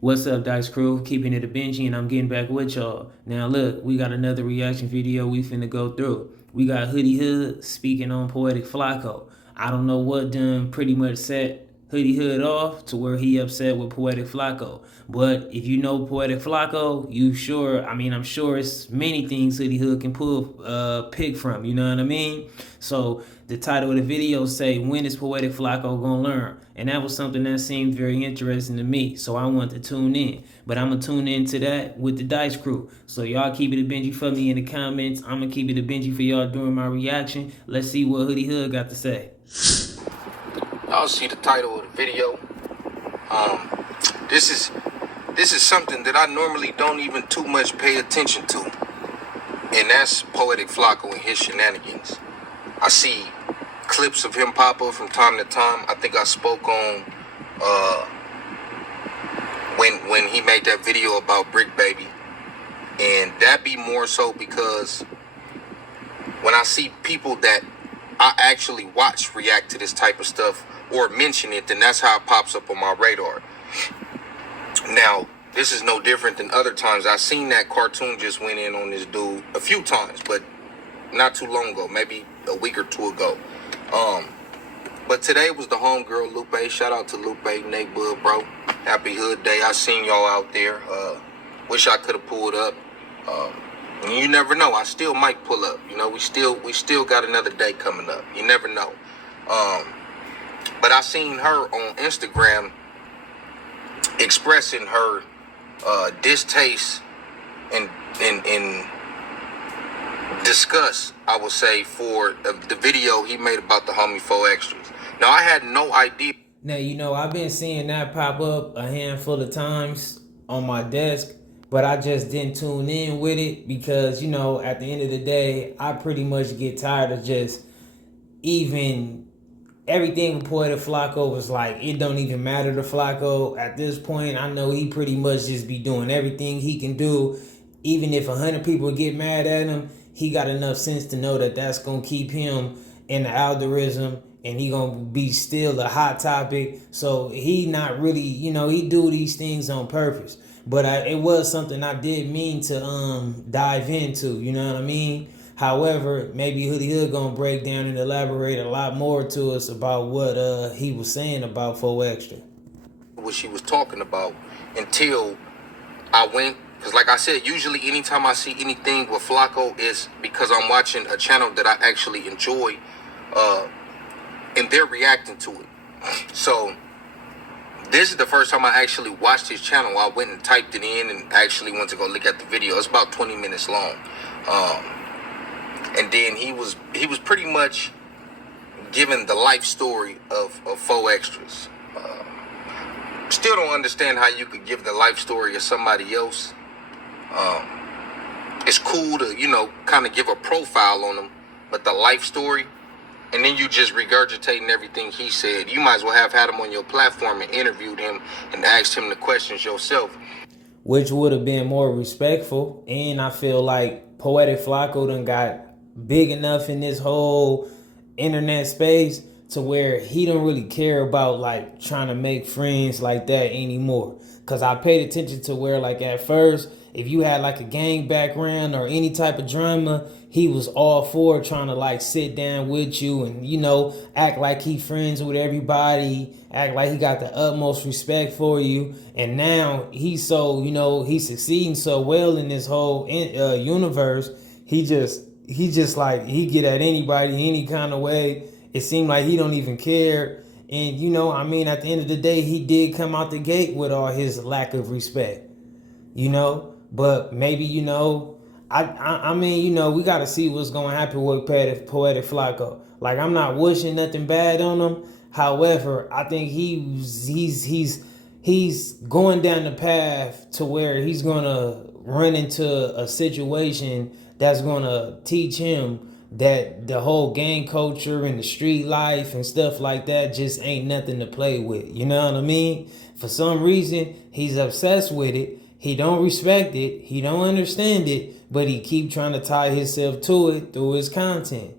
What's up, Dice Crew? Keeping it a Benji, and I'm getting back with y'all. Now, look, we got another reaction video we finna go through. We got Hoodie Hood speaking on Poetic FLAKKO. I don't know what done pretty much set Hoodie Hood off to where he upset with Poetic FLAKKO. But if you know Poetic FLAKKO, I'm sure it's many things Hoodie Hood can pick from, you know what I mean? So the title of the video say, when is Poetic FLAKKO gonna learn? And that was something that seemed very interesting to me. So I wanted to tune in. But I'm gonna tune into that with the Dice Crew. So y'all keep it a Benji for me in the comments. I'm gonna keep it a Benji for y'all during my reaction. Let's see what Hoodie Hood got to say. Y'all see the title of the video. This is something that I normally don't even too much pay attention to. And that's Poetic FLAKKO and his shenanigans. I see clips of him pop up from time to time. I think I spoke on when he made that video about Brick Baby. And that be more so because when I see people that I actually watch react to this type of stuff or mention it, then that's how it pops up on my radar. Now, this is no different than other times. I seen that cartoon just went in on this dude a few times, but not too long ago, maybe a week or two ago. But today was the homegirl Lupe. Shout out to Lupe, Nate Bud, bro. Happy Hood Day. I seen y'all out there. Wish I could have pulled up. And you never know. I still might pull up. You know, we still got another day coming up. You never know. But I seen her on Instagram expressing her distaste and disgust, I would say, for the video he made about the homie 4 Extras. Now, I had no idea. Now, I've been seeing that pop up a handful of times on my desk, but I just didn't tune in with it because, at the end of the day, I pretty much get tired of just even everything with Poetic FLAKKO was like, it don't even matter to FLAKKO. At this point, I know he pretty much just be doing everything he can do. Even if 100 people get mad at him, he got enough sense to know that that's going to keep him in the algorithm and he going to be still a hot topic. So he not really, he do these things on purpose. But it was something I did mean to dive into, you know what I mean? However, maybe Hoodie Hood gonna break down and elaborate a lot more to us about what he was saying about 4 Extra. What she was talking about until I went, because like I said, usually anytime I see anything with FLAKKO is because I'm watching a channel that I actually enjoy, and they're reacting to it. So this is the first time I actually watched his channel. I went and typed it in and actually went to go look at the video. It's about 20 minutes long. And then he was pretty much giving the life story of 4 Extras. Still don't understand how you could give the life story of somebody else. It's cool to, kind of give a profile on them, but the life story, and then you just regurgitating everything he said. You might as well have had him on your platform and interviewed him and asked him the questions yourself. Which would have been more respectful, and I feel like Poetic FLAKKO done got big enough in this whole internet space to where he don't really care about like trying to make friends like that anymore. Cause I paid attention to where like at first, if you had like a gang background or any type of drama, he was all for trying to like sit down with you and, act like he friends with everybody, act like he got the utmost respect for you. And now he's so, he's succeeding so well in this whole universe. He like, he get at anybody any kind of way. It seemed like he don't even care. And, at the end of the day, he did come out the gate with all his lack of respect, but maybe, we got to see what's going to happen with Poetic FLAKKO. Like, I'm not wishing nothing bad on him. However, I think he's going down the path to where he's going to run into a situation that's going to teach him that the whole gang culture and the street life and stuff like that just ain't nothing to play with. You know what I mean? For some reason, he's obsessed with it. He don't respect it. He don't understand it, but he keep trying to tie himself to it through his content.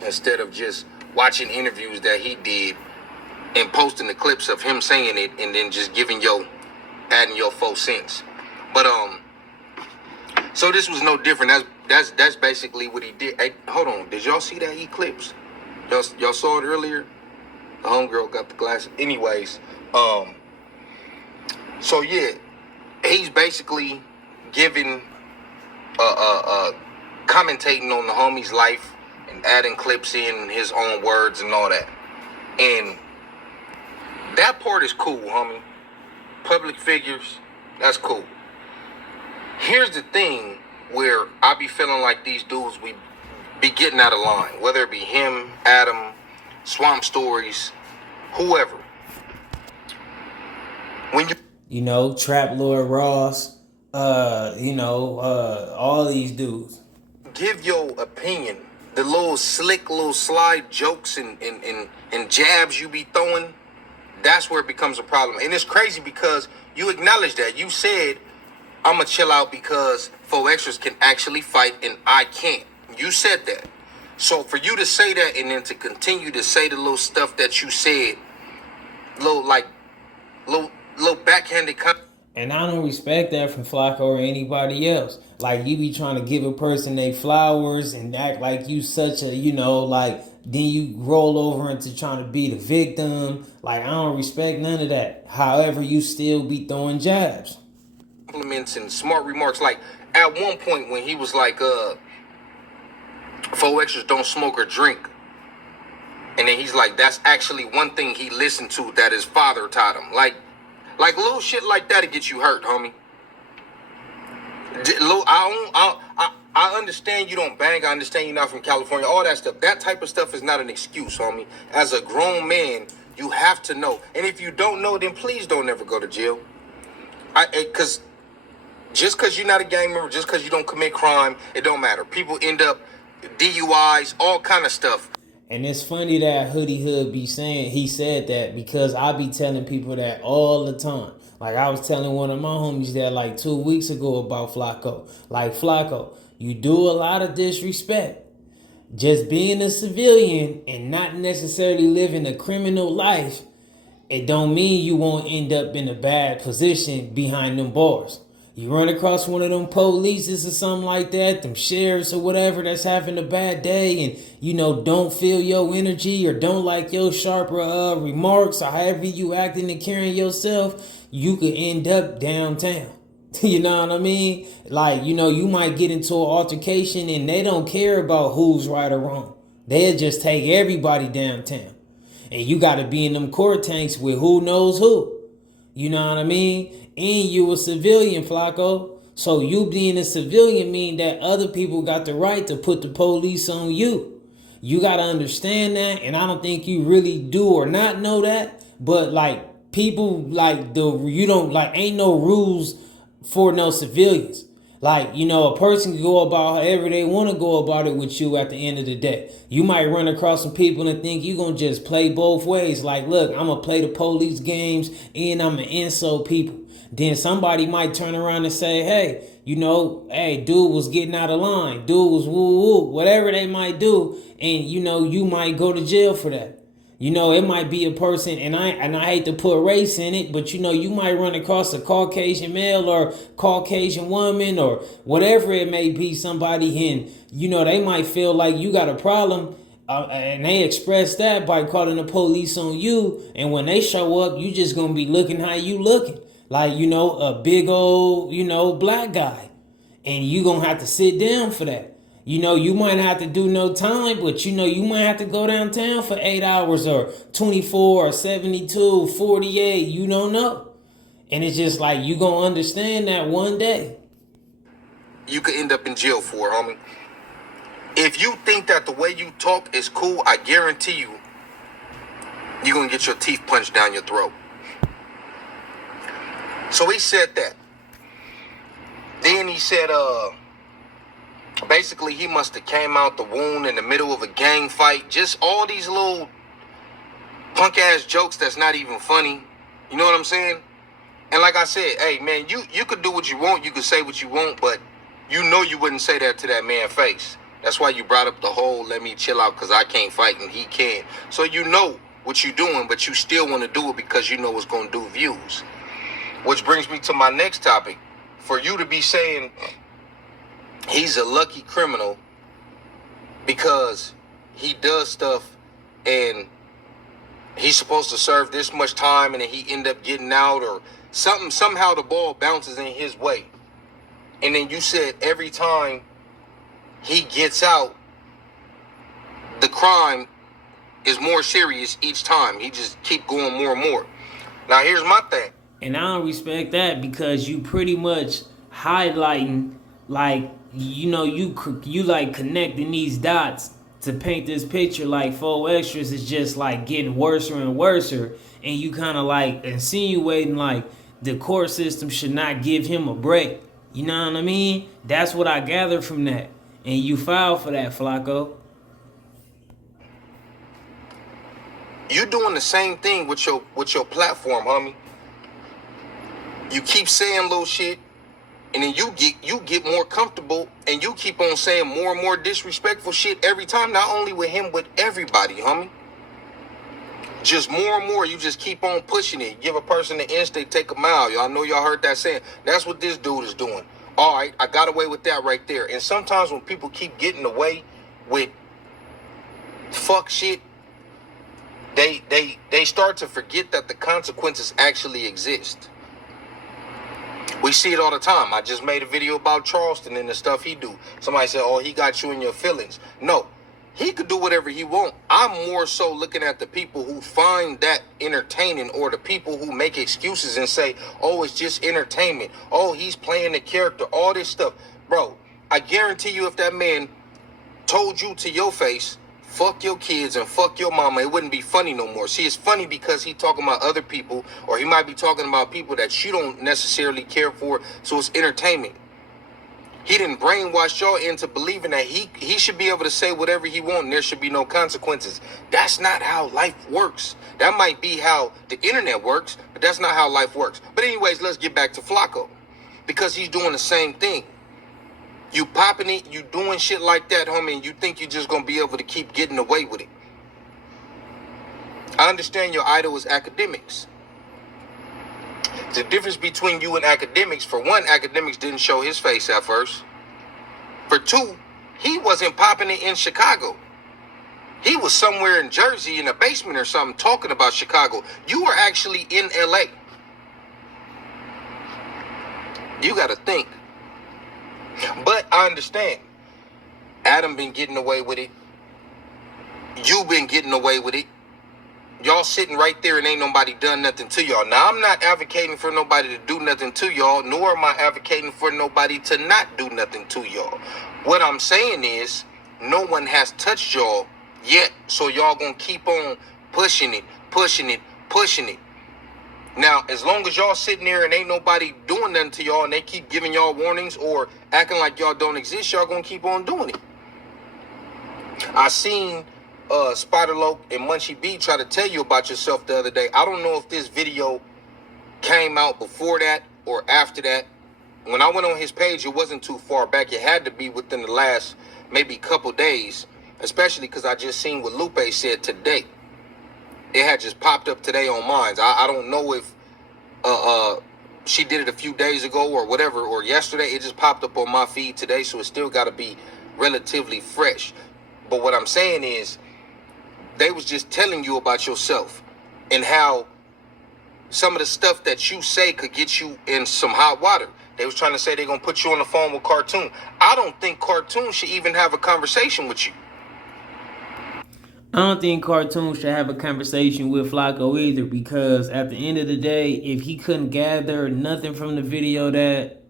Instead of just watching interviews that he did and posting the clips of him saying it and then just giving your adding your 4 cents. But so this was no different. That's basically what he did. Hey, hold on, did y'all see that eclipse? Y'all saw it earlier? The homegirl got the glasses. Anyways, so yeah, he's basically giving commentating on the homie's life and adding clips in his own words and all that. And that part is cool, homie. Public figures, that's cool. Here's the thing where I be feeling like these dudes we be getting out of line, whether it be him, Adam, Swamp Stories, whoever. When you know, Trap Lord Ross, all these dudes. Give your opinion, the little slick, little slide jokes and jabs you be throwing, that's where it becomes a problem. And it's crazy because you acknowledge that. You said, I'm going to chill out because 4Xers can actually fight and I can't. You said that. So for you to say that and then to continue to say the little stuff that you said, little backhanded comment. And I don't respect that from FLAKKO or anybody else. Like, you be trying to give a person their flowers and act like you such a, then you roll over into trying to be the victim. Like, I don't respect none of that. However, you still be throwing jabs. Compliments and smart remarks. Like, at one point when he was like, 4Xers don't smoke or drink. And then he's like, that's actually one thing he listened to that his father taught him. Like little shit like that to get you hurt, homie. I understand you don't bang. I understand you're not from California. All that stuff. That type of stuff is not an excuse, homie. As a grown man, you have to know. And if you don't know, then please don't ever go to jail. Because just because you're not a gang member, just because you don't commit crime, it don't matter. People end up DUIs, all kind of stuff. And it's funny that Hoodie Hood be saying he said that because I be telling people that all the time. Like, I was telling one of my homies that like 2 weeks ago about FLAKKO. Like, FLAKKO, you do a lot of disrespect. Just being a civilian and not necessarily living a criminal life, it don't mean you won't end up in a bad position behind them bars. You run across one of them polices or something like that, them sheriffs or whatever that's having a bad day and, don't feel your energy or don't like your sharper remarks or however you acting and carrying yourself, you could end up downtown. You know what I mean? Like, you might get into an altercation and they don't care about who's right or wrong. They'll just take everybody downtown. And you got to be in them court tanks with who knows who. You know what I mean? And you a civilian, FLAKKO. So you being a civilian mean that other people got the right to put the police on you. You got to understand that. And I don't think you really do or not know that. But like people ain't no rules for no civilians. Like, a person can go about however they want to go about it with you at the end of the day. You might run across some people and think you're going to just play both ways. Like, look, I'm going to play the police games and I'm going to insult people. Then somebody might turn around and say, hey, hey, dude was getting out of line. Dude was woo-woo, whatever they might do. And, you might go to jail for that. It might be a person, and I hate to put race in it, but you might run across a Caucasian male or Caucasian woman or whatever it may be, somebody, and they might feel like you got a problem, and they express that by calling the police on you, and when they show up, you just gonna be looking how you looking, like a big old black guy, and you gonna have to sit down for that. You might not have to do no time, but you might have to go downtown for 8 hours or 24 or 72, 48. You don't know. And it's just like you going to understand that one day. You could end up in jail for, homie. If you think that the way you talk is cool, I guarantee you, you're going to get your teeth punched down your throat. So he said that. Then he said, basically, he must have came out the wound in the middle of a gang fight. Just all these little punk-ass jokes that's not even funny. You know what I'm saying? And like I said, hey, man, you could do what you want. You could say what you want, but you wouldn't say that to that man's face. That's why you brought up the whole let me chill out because I can't fight and he can. So you know what you're doing, but you still want to do it because you know it's going to do views. Which brings me to my next topic. For you to be saying he's a lucky criminal because he does stuff and he's supposed to serve this much time and then he end up getting out or something, somehow the ball bounces in his way. And then you said every time he gets out, the crime is more serious each time. He just keep going more and more. Now here's my thing. And I don't respect that because you pretty much highlighting, like, you know, you like connecting these dots to paint this picture like 4 extras is just like getting worse and worse, and you kind of like insinuating like the court system should not give him a break. You know what I mean? That's what I gathered from that. And you filed for that, FLAKKO. You're doing the same thing with your platform, homie. You keep saying little shit, and then you get more comfortable, and you keep on saying more and more disrespectful shit every time. Not only with him, but everybody, homie. Just more and more, you just keep on pushing it. Give a person an inch, they take a mile. Y'all know y'all heard that saying. That's what this dude is doing. All right, I got away with that right there. And sometimes when people keep getting away with fuck shit, they start to forget that the consequences actually exist. We see it all the time. I just made a video about Charleston and the stuff he do. Somebody said, oh, he got you in your feelings. No, he could do whatever he want. I'm more so looking at the people who find that entertaining, or the people who make excuses and say, oh, it's just entertainment. Oh, he's playing the character, all this stuff. Bro, I guarantee you if that man told you to your face, fuck your kids and fuck your mama, it wouldn't be funny no more. See, it's funny because he talking about other people, or he might be talking about people that you don't necessarily care for, so it's entertainment. He didn't brainwash y'all into believing that he should be able to say whatever he wants and there should be no consequences. That's not how life works. That might be how the internet works, but that's not how life works. But anyways, let's get back to FLAKKO, because he's doing the same thing. You popping it, you doing shit like that, homie, and you think you're just going to be able to keep getting away with it. I understand your idol is academics. The difference between you and academics, for one, academics didn't show his face at first. For two, he wasn't popping it in Chicago. He was somewhere in Jersey in a basement or something talking about Chicago. You were actually in LA. You got to think. But I understand. Adam been getting away with it. You been getting away with it. Y'all sitting right there and ain't nobody done nothing to y'all. Now, I'm not advocating for nobody to do nothing to y'all, nor am I advocating for nobody to not do nothing to y'all. What I'm saying is, no one has touched y'all yet, so y'all gonna keep on pushing it, pushing it, pushing it. Now, as long as y'all sitting there and ain't nobody doing nothing to y'all and they keep giving y'all warnings or acting like y'all don't exist, y'all gonna keep on doing it. I seen Spiderloak and Munchie B try to tell you about yourself the other day. I don't know if this video came out before that or after that. When I went on his page, it wasn't too far back. It had to be within the last maybe couple days, especially because I just seen what Lupe said today. It had just popped up today on mine. I don't know if she did it a few days ago or whatever, or yesterday. It just popped up on my feed today, so it still got to be relatively fresh. But what I'm saying is, they was just telling you about yourself and how some of the stuff that you say could get you in some hot water. They was trying to say they're going to put you on the phone with Cartoon. I don't think Cartoon should even have a conversation with you. I don't think Cartoon should have a conversation with FLAKKO either, because at the end of the day, if he couldn't gather nothing from the video that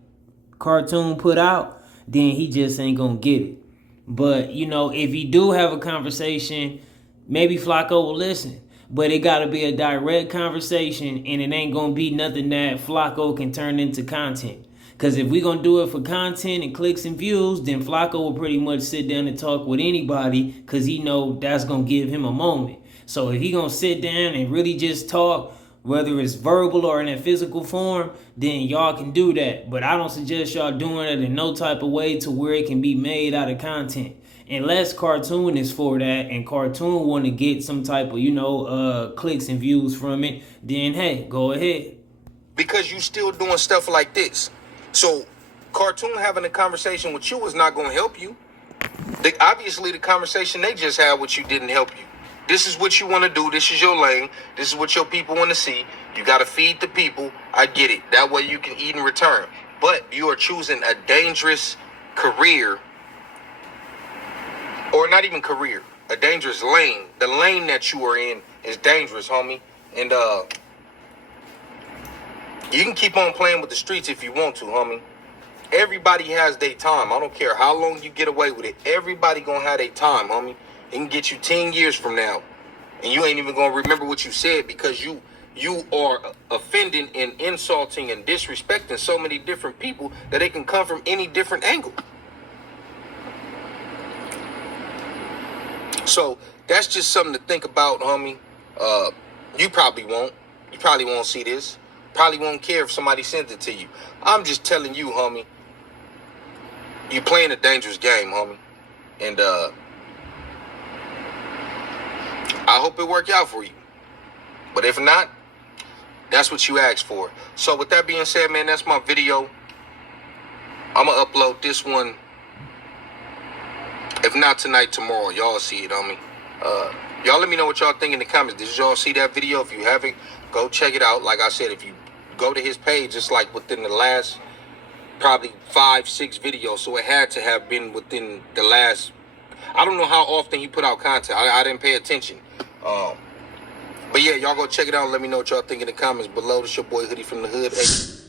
Cartoon put out, then he just ain't gonna get it. But, you know, if he do have a conversation, maybe FLAKKO will listen. But it gotta be a direct conversation, and it ain't gonna be nothing that FLAKKO can turn into content. Because if we gonna do it for content and clicks and views, then FLAKKO will pretty much sit down and talk with anybody, because he know that's gonna give him a moment. So if he gonna sit down and really just talk, whether it's verbal or in a physical form, then y'all can do that. But I don't suggest y'all doing it in no type of way to where it can be made out of content. Unless Cartoon is for that and Cartoon want to get some type of, clicks and views from it, then hey, go ahead. because you still doing stuff like this. So Cartoon having a conversation with you is not going to help you. Obviously, the conversation they just had with you didn't help you. This is what you want to do. This is your lane. This is what your people want to see. You got to feed the people. I get it. That way you can eat in return. But you are choosing a dangerous career, or not even career, a dangerous lane. The lane that you are in is dangerous, homie. And you can keep on playing with the streets if you want to, homie. Everybody has their time. I don't care how long you get away with it. Everybody gonna have their time, homie. It can get you 10 years from now, and you ain't even gonna remember what you said, because you are offending and insulting and disrespecting so many different people that it can come from any different angle. So that's just something to think about, homie. You probably won't. You probably won't see this. Probably won't care if somebody sent it to you. I'm just telling you, homie. You playing a dangerous game, homie. And I hope it work out for you. But if not, that's what you asked for. So with that being said, man, that's my video. I'm going to upload this one. If not tonight, tomorrow. Y'all see it, homie. Y'all let me know what y'all think in the comments. Did y'all see that video? If you haven't, go check it out. Like I said, if you go to his page, it's like within the last probably 5-6 videos. So it had to have been within the last, I don't know how often he put out content. I didn't pay attention. But yeah, y'all go check it out and let me know what y'all think in the comments below. This your boy Hoodie from the Hood. Hey.